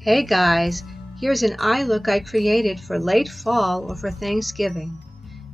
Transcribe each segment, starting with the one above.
Hey guys, here's an eye look I created for late fall or for Thanksgiving.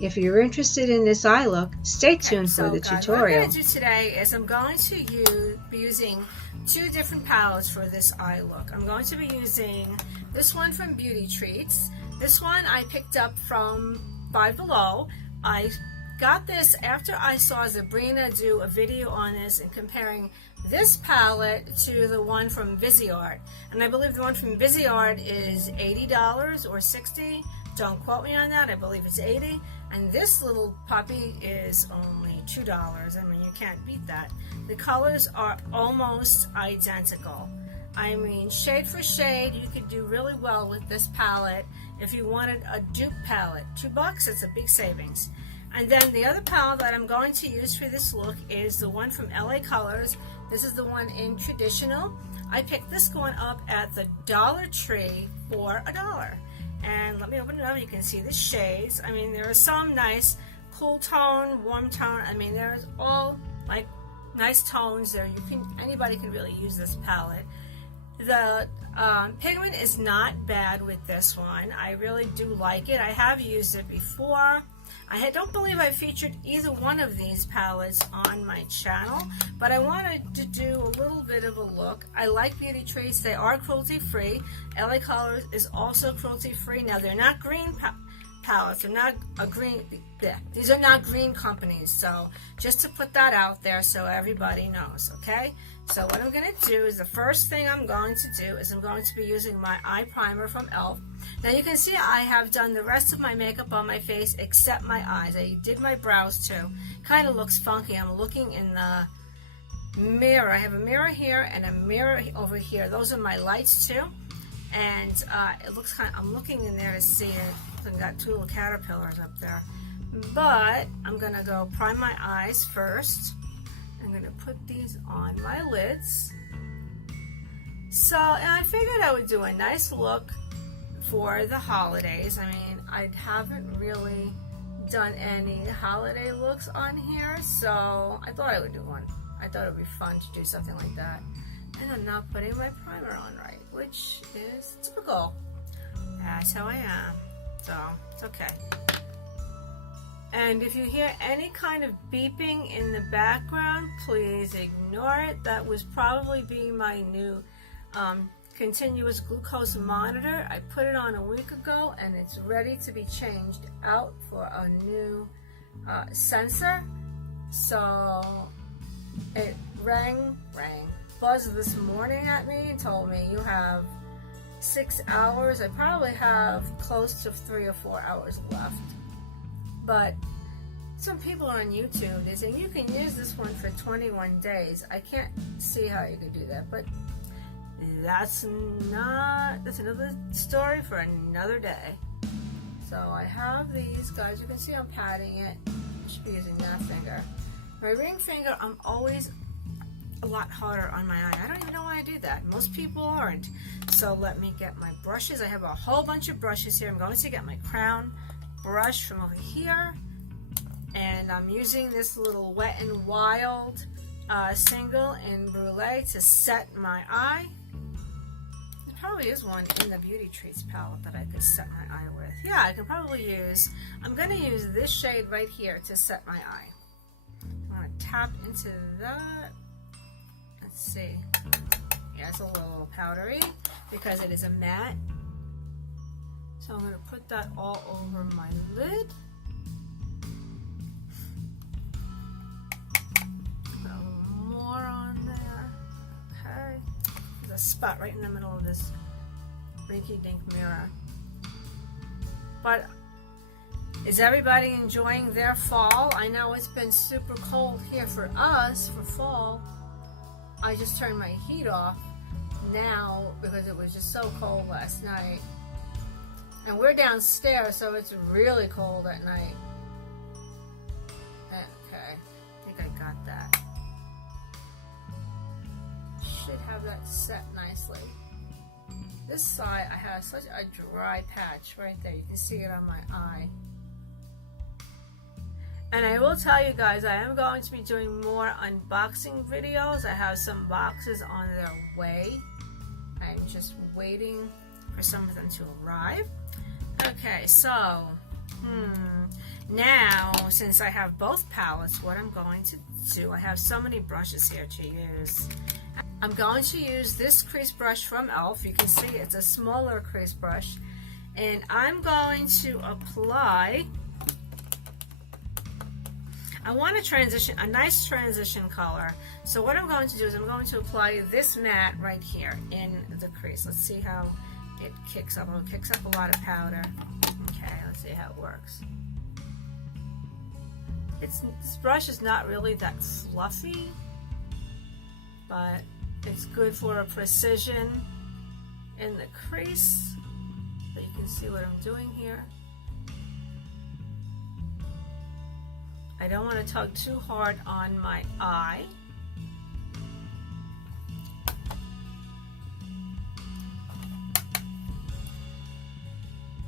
If you're interested in this eye look, stay tuned for the tutorial. What I'm going to do today is I'm going to be using two different palettes for this eye look. I'm going to be using this one from Beauty Treats. This one I picked up from Five Below. I got this after I saw Zabrena do a video on this and comparing this palette to the one from Viseart. And I believe the one from Viseart is $80 or $60. Don't quote me on that. I believe it's $80. And this little puppy is only $2. I mean, you can't beat that. The colors are almost identical. I mean, shade for shade, you could do really well with this palette. If you wanted a dupe palette, $2, it's a big savings. And then the other palette that I'm going to use for this look is the one from LA Colors. This is the one in Traditional. I picked this one up at the Dollar Tree for $1. And let me open it up. You can see the shades. I mean, there are some nice cool tone, warm tone. I mean, there's all like nice tones there. Anybody can really use this palette. The pigment is not bad with this one. I really do like it. I have used it before. I don't believe I featured either one of these palettes on my channel, but I wanted to do a little bit of a look. I like Beauty Treats. They are cruelty-free. LA Colors is also cruelty-free. Now, they're not green palettes. They're not a green. These are not green companies, so just to put that out there so everybody knows, okay? So what I'm going to do is the first thing I'm going to do is I'm going to be using my eye primer from e.l.f. Now you can see I have done the rest of my makeup on my face except my eyes. I did my brows too. Kind of looks funky. I'm looking in the mirror. I have a mirror here and a mirror over here. Those are my lights too. And it looks kind of, I'm looking in there to see it. I've got two little caterpillars up there. But I'm going to go prime my eyes first. I'm going to put these on my lids. So, and I figured I would do a nice look for the holidays. I mean, I haven't really done any holiday looks on here, so I thought I would do one. I thought it would be fun to do something like that. And I'm not putting my primer on right, which is typical. That's how I am. So, it's okay. And if you hear any kind of beeping in the background, please ignore it. That was probably be my new continuous glucose monitor. I put it on a week ago and it's ready to be changed out for a new sensor. So it buzzed this morning at me and told me you have 6 hours. I probably have close to 3 or 4 hours left. But some people on YouTube, they say you can use this one for 21 days. I can't see how you can do that, but that's another story for another day. So I have these guys. You can see I'm patting it. I should be using that finger. My ring finger, I'm always a lot harder on my eye. I don't even know why I do that. Most people aren't. So let me get my brushes. I have a whole bunch of brushes here. I'm going to get my crown brush from over here, and I'm using this little Wet n Wild single in Brulee to set my eye. There probably is one in the Beauty Treats palette that I could set my eye with. Yeah, I can probably use, I'm going to use this shade right here to set my eye. I'm going to tap into that. Let's see. Yeah, it's a little powdery because it is a matte. So I'm going to put that all over my lid. Put a little more on there. Okay. There's a spot right in the middle of this rinky-dink mirror. But is everybody enjoying their fall? I know it's been super cold here for us for fall. I just turned my heat off now because it was just so cold last night. And we're downstairs, so it's really cold at night. Okay, I think I got that. Should have that set nicely. This side, I have such a dry patch right there. You can see it on my eye. And I will tell you guys, I am going to be doing more unboxing videos. I have some boxes on their way. I'm just waiting for some of them to arrive. Okay, so now since I have both palettes, what I'm going to do, I have so many brushes here to use. I'm going to use this crease brush from e.l.f. You can see it's a smaller crease brush, and I'm going to apply, I want a nice transition color. So what I'm going to do is I'm going to apply this matte right here in the crease. Let's see how it kicks up. Oh, it kicks up a lot of powder. Okay, let's see how it works. This brush is not really that fluffy, but it's good for a precision in the crease. So you can see what I'm doing here. I don't want to tug too hard on my eye.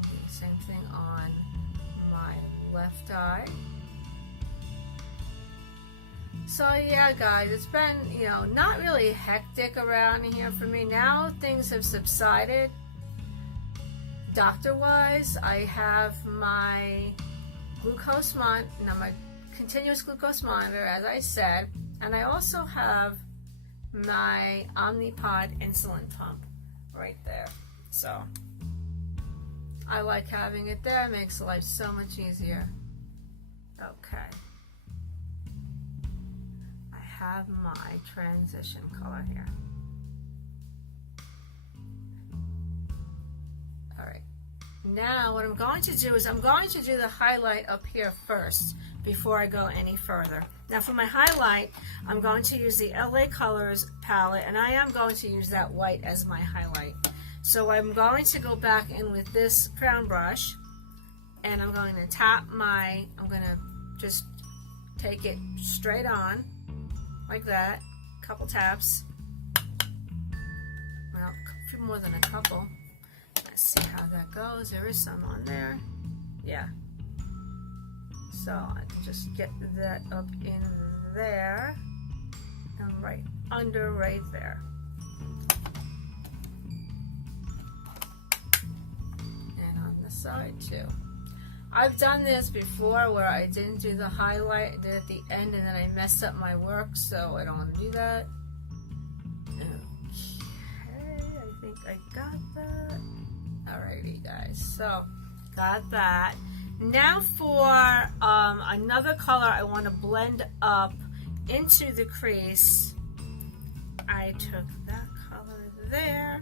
Okay, same thing on my left eye. So yeah, guys, it's been, not really hectic around here for me. Now things have subsided. Doctor-wise, I have my glucose monitor, my continuous glucose monitor, as I said, and I also have my Omnipod insulin pump right there. So I like having it there. It makes life so much easier. Okay. I have my transition color here. All right. Now what I'm going to do is I'm going to do the highlight up here first before I go any further. Now for my highlight, I'm going to use the LA Colors palette, and I am going to use that white as my highlight. So I'm going to go back in with this crown brush, and I'm going to I'm going to just take it straight on like that, a couple taps, well, a few more than a couple. Let's see how that goes. There is some on there. Yeah. So I can just get that up in there and right under right there. And on the side too. I've done this before where I didn't do the highlight, I did it at the end, and then I messed up my work, so I don't want to do that. Okay, I think I got that. Alrighty guys, so got that. Now for another color I want to blend up into the crease. I took that color there.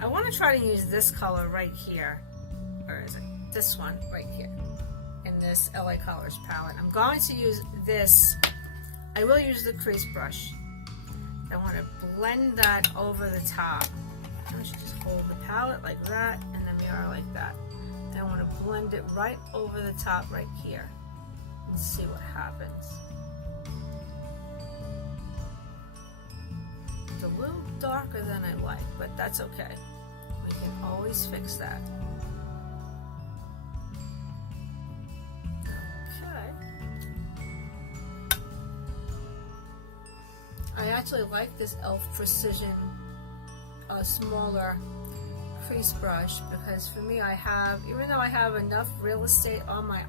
I want to try to use this color right here. Or is it this one right here in this LA Colors palette? I'm going to use this. I will use the crease brush. I want to blend that over the top. I should just hold the palette like that and the mirror like that. And I want to blend it right over the top right here and see what happens. It's a little darker than I like, but that's okay. We can always fix that. I actually like this e.l.f. Precision smaller crease brush because for me even though I have enough real estate on my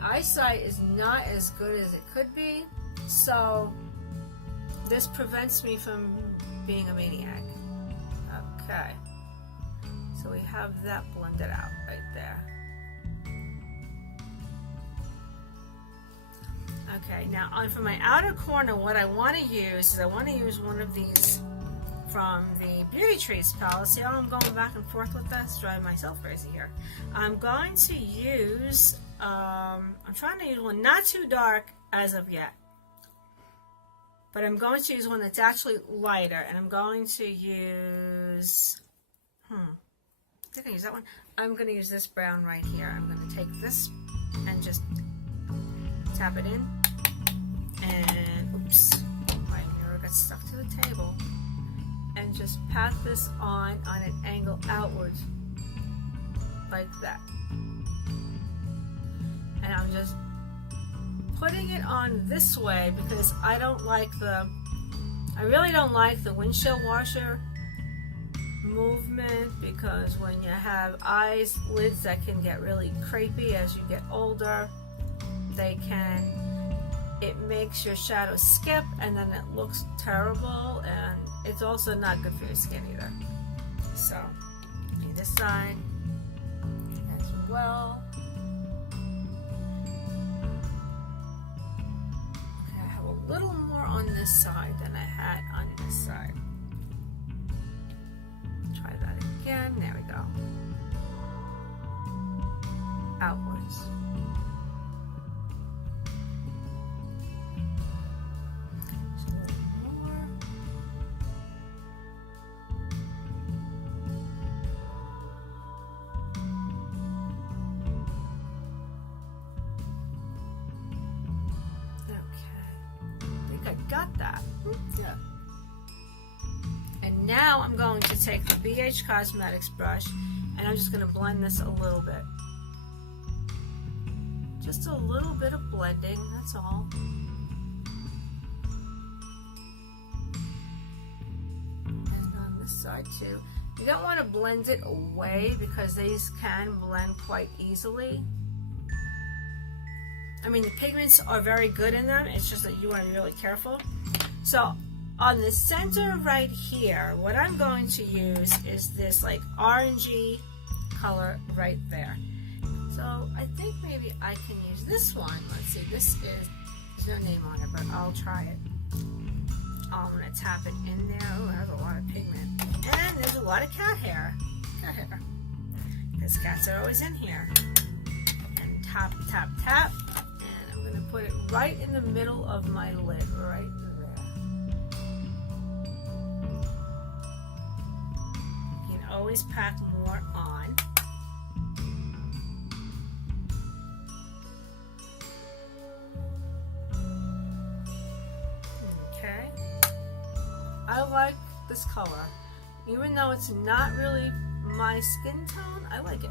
eyesight is not as good as it could be, so this prevents me from being a maniac. Okay, so we have that blended out right there. Okay, now for my outer corner, what I want to use is I want to use one of these from the Beauty Treats palette. See how I'm going back and forth with that? It's driving myself crazy here. I'm going to use, I'm trying to use one not too dark as of yet, but I'm going to use one that's actually lighter, and I'm going to use, I think I use that one. I'm going to use this brown right here. I'm going to take this and just tap it in, and oops, my mirror got stuck to the table, and just pat this on an angle outwards like that, and I'm just putting it on this way because I really don't like the windshield washer movement, because when you have lids that can get really crepey as you get older, it makes your shadow skip and then it looks terrible, and it's also not good for your skin either. So, this side as well. Okay, I have a little more on this side than I had on this side. Try that again. There we go. Outwards. Just a little more. Okay. I think I got that. Yeah. And now I'm going to take the BH Cosmetics brush and I'm just going to blend this a little bit. Just a little bit of blending, that's all. And on this side too. You don't want to blend it away because these can blend quite easily. I mean, the pigments are very good in them, it's just that you want to be really careful. So on the center right here, what I'm going to use is this like orangey color right there. So I think maybe I can use this one. Let's see, there's no name on it, but I'll try it. I'm going to tap it in there. Oh, there's a lot of pigment. And there's a lot of cat hair. Because cats are always in here. And tap, tap, tap. And I'm going to put it right in the middle of my lid, right there. You can always pack more on. I like this color. Even though it's not really my skin tone, I like it.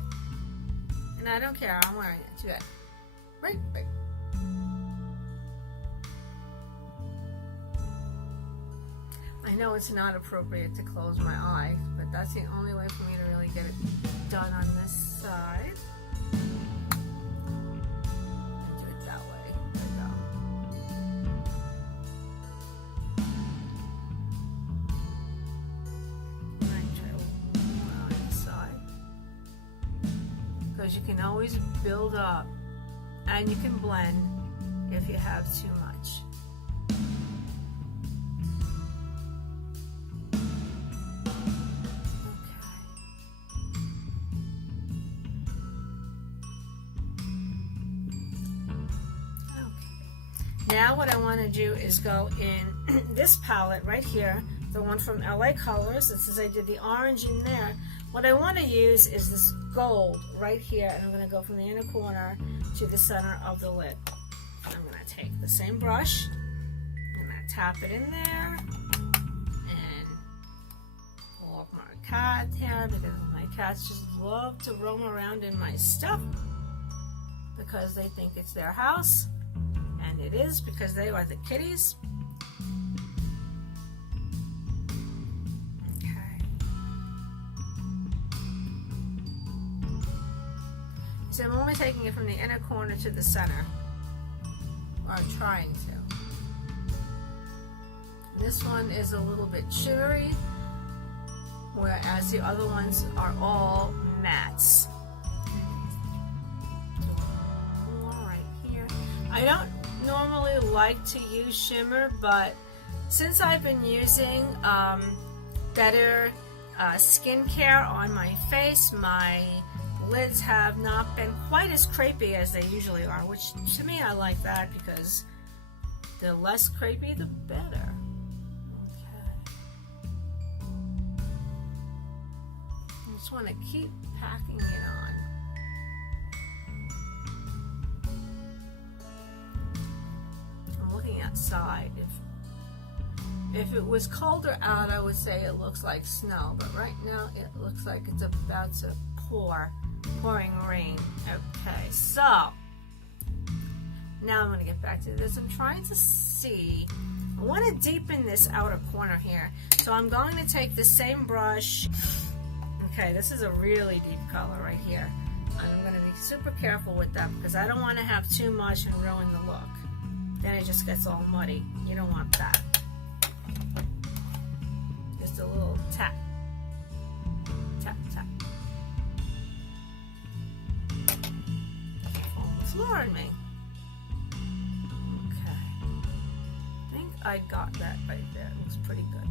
And I don't care, I'm wearing it. Too bad. Right. I know it's not appropriate to close my eyes, but that's the only way for me to really get it done on this side. Do it that way. There we go. You can always build up and you can blend if you have too much. Okay. Now what I want to do is go in this palette right here, the one from LA Colors. And since I did the orange in there, what I want to use is this gold right here, and I'm going to go from the inner corner to the center of the lid. I'm going to take the same brush, I'm going to tap it in there, and pull up my cat hair, because my cats just love to roam around in my stuff, because they think it's their house, and it is, because they are the kitties. So I'm only taking it from the inner corner to the center, or I'm trying to. This one is a little bit shimmery, whereas the other ones are all mattes. Right here. I don't normally like to use shimmer, but since I've been using better skincare on my face, my lids have not been quite as crepey as they usually are, which to me I like that, because the less crepey the better. Okay. I just want to keep packing it on. I'm looking outside. If it was colder out, I would say it looks like snow, but right now it looks like it's about to pouring rain. Okay, so now I'm going to get back to this. I'm trying to see, I want to deepen this outer corner here, so I'm going to take the same brush Okay, this is a really deep color right here. And I'm going to be super careful with that because I don't want to have too much and ruin the look. Then it just gets all muddy. You don't want that. Just a little tap. Tap, tap. Fall on the floor on me. Okay. I think I got that right there. It looks pretty good.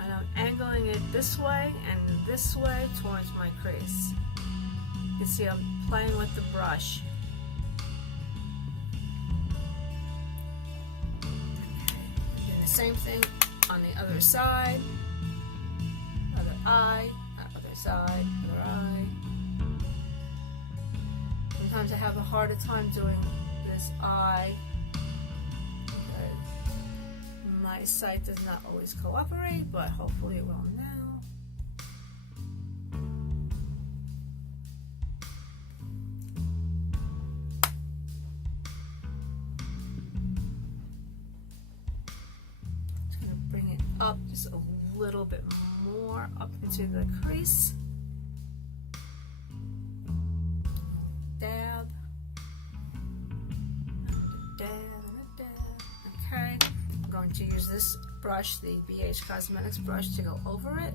And I'm angling it this way and this way towards my crease. You can see I'm playing with the brush. Doing the same thing on the other side. Other eye, other side, other eye. Sometimes I have a harder time doing this eye because my sight does not always cooperate, but hopefully it will now. Just going to bring it up just a little bit more up into the crease. Dab. And a dab and a dab. Okay. I'm going to use this brush, the BH Cosmetics brush, to go over it.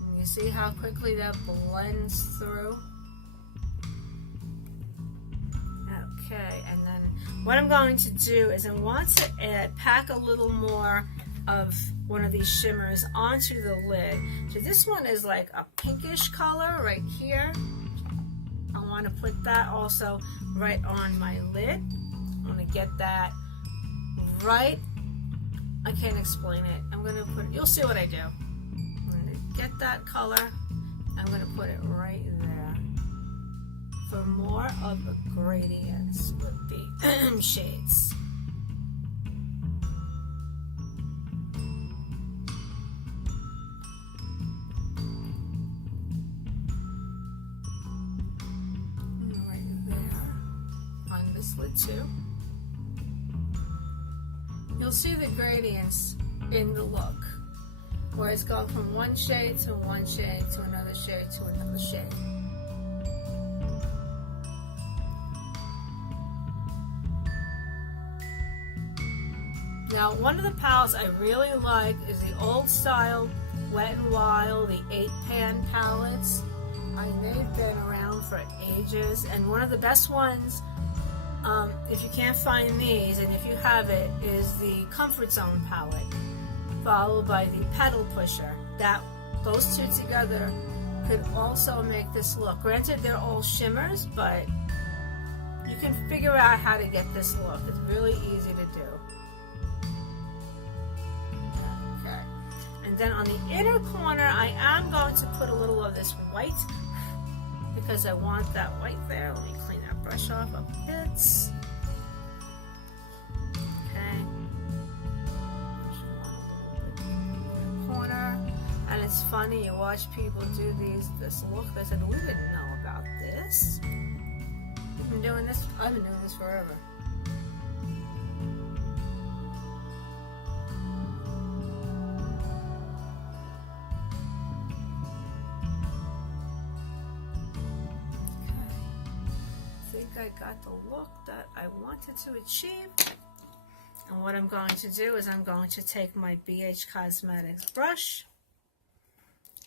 And you see how quickly that blends through? Okay, and then what I'm going to do is I want to pack a little more of one of these shimmers onto the lid. So this one is like a pinkish color right here. I want to put that also right on my lid. I want to get that right. I can't explain it. I'm going to put, you'll see what I do. I'm going to get that color. I'm going to put it right there for more of the gradients with the shades. Too. You'll see the gradients in the look, where it's gone from one shade to one shade to another shade to another shade. Now, one of the palettes I really like is the old style Wet n Wild, the 8-pan palettes. They've been around for ages, and one of the best ones, if you can't find these, and if you have it, is the Comfort Zone palette, followed by the Petal Pusher. Those two together could also make this look. Granted, they're all shimmers, but you can figure out how to get this look. It's really easy to do. Okay. And then on the inner corner, I am going to put a little of this white because I want that white there. Let me clean that brush off a bit. Okay. Corner. And it's funny, you watch people do this look. They said, we didn't know about this. We've been doing this. I've been doing this forever. I got the look that I wanted to achieve, and what I'm going to do is I'm going to take my BH Cosmetics brush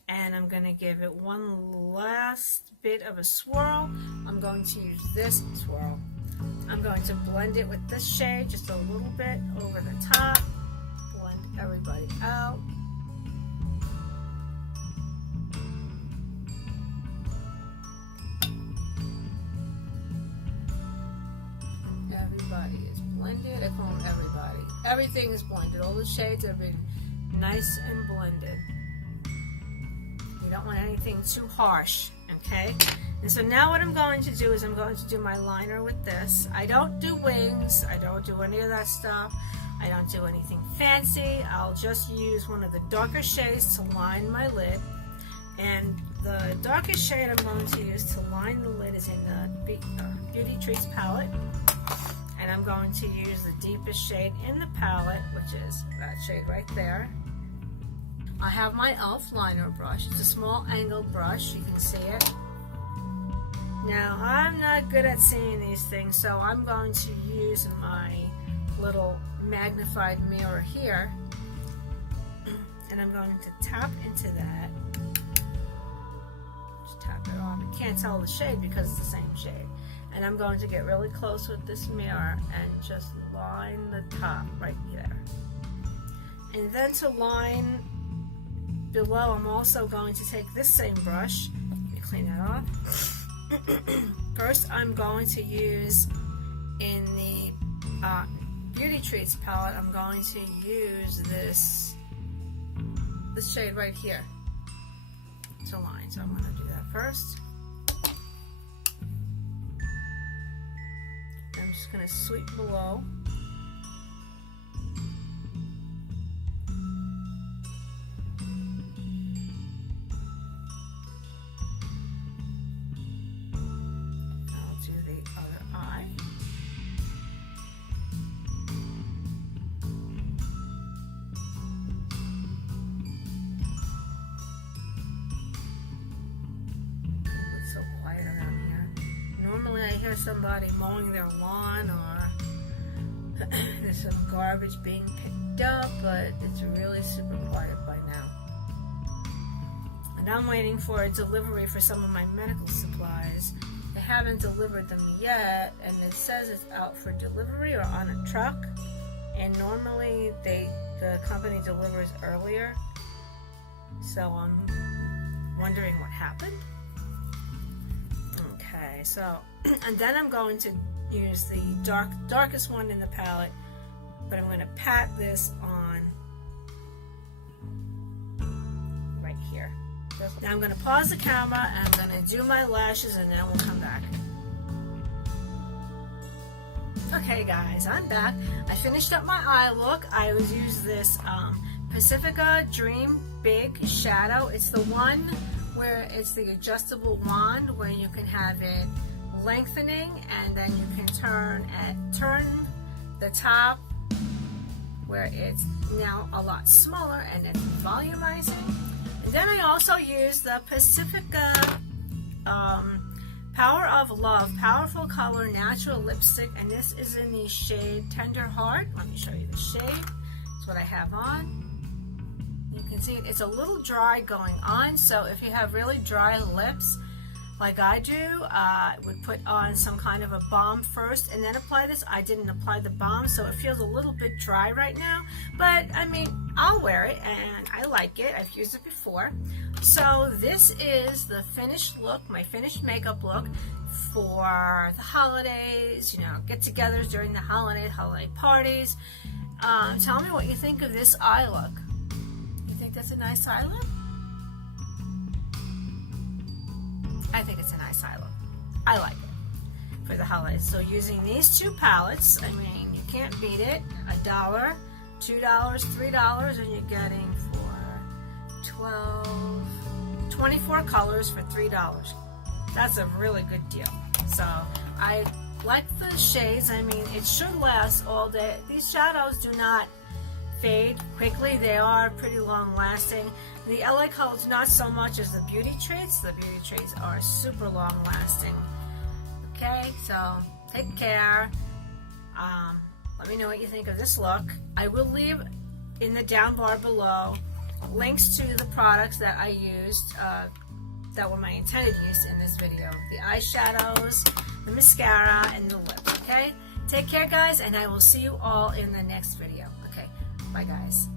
and I'm going to give it one last bit of a swirl. I'm going to use this swirl. I'm going to blend it with this shade just a little bit over the top, blend everybody out. Everybody is blended. I call them everybody. Everything is blended. All the shades are been nice and blended. You don't want anything too harsh, okay? And so now what I'm going to do is I'm going to do my liner with this. I don't do wings. I don't do any of that stuff. I don't do anything fancy. I'll just use one of the darker shades to line my lid. And the darkest shade I'm going to use to line the lid is in the Beauty Treats palette. And I'm going to use the deepest shade in the palette, which is that shade right there. I have my e.l.f. liner brush. It's a small angled brush, you can see it. Now, I'm not good at seeing these things, so I'm going to use my little magnified mirror here, and I'm going to tap into that. Just tap it on. You can't tell the shade because it's the same shade. And I'm going to get really close with this mirror and just line the top right there. And then to line below, I'm also going to take this same brush. Let me clean that off. First, I'm going to use in the Beauty Treats palette, I'm going to use this shade right here to line. So I'm going to do that first. I'm just going to sweep below. I'll do the other eye. It's so quiet around here. Normally I hear somebody mowing their lawn or there's some garbage being picked up, but it's really super quiet by now. And I'm waiting for a delivery for some of my medical supplies. They haven't delivered them yet, and it says it's out for delivery or on a truck. And normally the company delivers earlier, so I'm wondering what happened. Okay, so and then I'm going to use the darkest one in the palette, but I'm going to pat this on right here. Now I'm going to pause the camera and I'm going to do my lashes, and then we'll come back. Okay guys, I'm back. I finished up my eye look. I was using this Pacifica Dream Big Shadow. It's the one where it's the adjustable wand where you can have it lengthening, and then you can turn the top where it's now a lot smaller, and it's volumizing. And then I also use the Pacifica Power of Love Powerful Color Natural Lipstick, and this is in the shade Tender Heart. Let me show you the shade. That's what I have on. You can see it's a little dry going on, so if you have really dry lips like I do, I would put on some kind of a balm first and then apply this. I didn't apply the balm, so it feels a little bit dry right now, but I mean, I'll wear it and I like it. I've used it before. So this is the finished look, my finished makeup look for the holidays, you know, get-togethers during the holiday parties. Tell me what you think of this eye look. You think that's a nice eye look? I think it's a nice eye look. I like it for the holidays. So using these two palettes, I mean, you can't beat it. $1, $2, $3, and you're getting for 24 colors for $3. That's a really good deal. So I like the shades. I mean, it should last all day. These shadows do not fade quickly. They are pretty long lasting. The LA colors not so much as the Beauty Treats. The Beauty Treats are super long lasting. Okay, so take care. Let me know what you think of this look. I will leave in the down bar below links to the products that I used that were my intended use in this video. The eyeshadows, the mascara, and the lip. Okay, take care guys, and I will see you all in the next video. Okay, bye guys.